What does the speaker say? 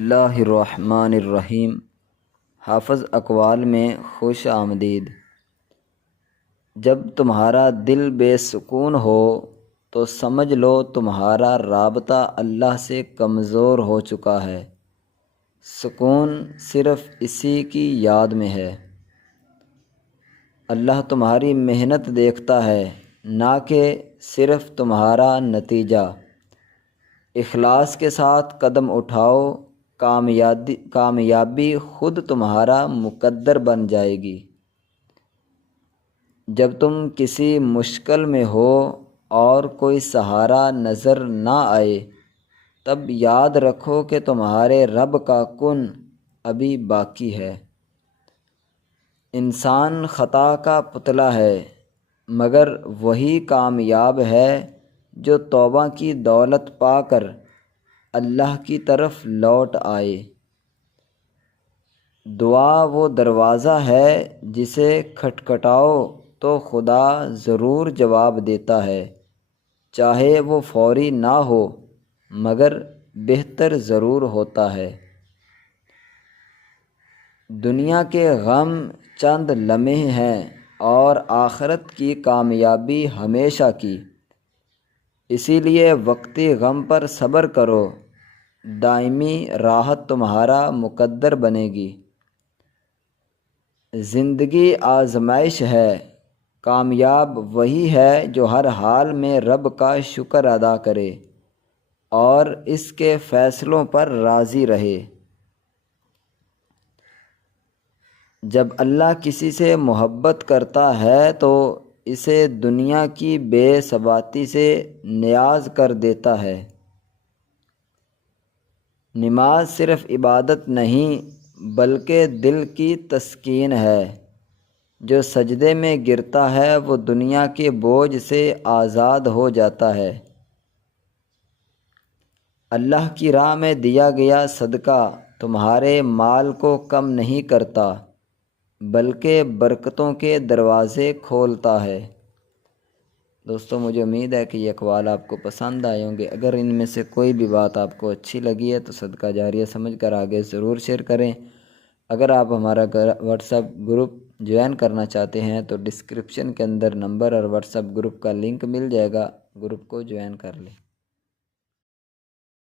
اللہ الرحمن الرحیم۔ حافظ اقوال میں خوش آمدید۔ جب تمہارا دل بے سکون ہو تو سمجھ لو تمہارا رابطہ اللہ سے کمزور ہو چکا ہے۔ سکون صرف اسی کی یاد میں ہے۔ اللہ تمہاری محنت دیکھتا ہے، نہ کہ صرف تمہارا نتیجہ۔ اخلاص کے ساتھ قدم اٹھاؤ، کامیابی خود تمہارا مقدر بن جائے گی۔ جب تم کسی مشکل میں ہو اور کوئی سہارا نظر نہ آئے، تب یاد رکھو کہ تمہارے رب کا کن ابھی باقی ہے۔ انسان خطا کا پتلا ہے، مگر وہی کامیاب ہے جو توبہ کی دولت پا کر اللہ کی طرف لوٹ آئے۔ دعا وہ دروازہ ہے جسے کھٹکھٹاؤ تو خدا ضرور جواب دیتا ہے، چاہے وہ فوری نہ ہو مگر بہتر ضرور ہوتا ہے۔ دنیا کے غم چند لمحے ہیں اور آخرت کی کامیابی ہمیشہ کی۔ اسی لیے وقتی غم پر صبر کرو، دائمی راحت تمہارا مقدر بنے گی۔ زندگی آزمائش ہے، کامیاب وہی ہے جو ہر حال میں رب کا شکر ادا کرے اور اس کے فیصلوں پر راضی رہے۔ جب اللہ کسی سے محبت کرتا ہے تو اسے دنیا کی بے ثباتی سے نیاز کر دیتا ہے۔ نماز صرف عبادت نہیں بلکہ دل کی تسکین ہے۔ جو سجدے میں گرتا ہے وہ دنیا کے بوجھ سے آزاد ہو جاتا ہے۔ اللہ کی راہ میں دیا گیا صدقہ تمہارے مال کو کم نہیں کرتا بلکہ برکتوں کے دروازے کھولتا ہے۔ دوستو، مجھے امید ہے کہ یہ اقوال آپ کو پسند آئے ہوں گے۔ اگر ان میں سے کوئی بھی بات آپ کو اچھی لگی ہے تو صدقہ جاریہ سمجھ کر آگے ضرور شیئر کریں۔ اگر آپ ہمارا واٹس ایپ گروپ جوائن کرنا چاہتے ہیں تو ڈسکرپشن کے اندر نمبر اور واٹس ایپ گروپ کا لنک مل جائے گا، گروپ کو جوائن کر لیں۔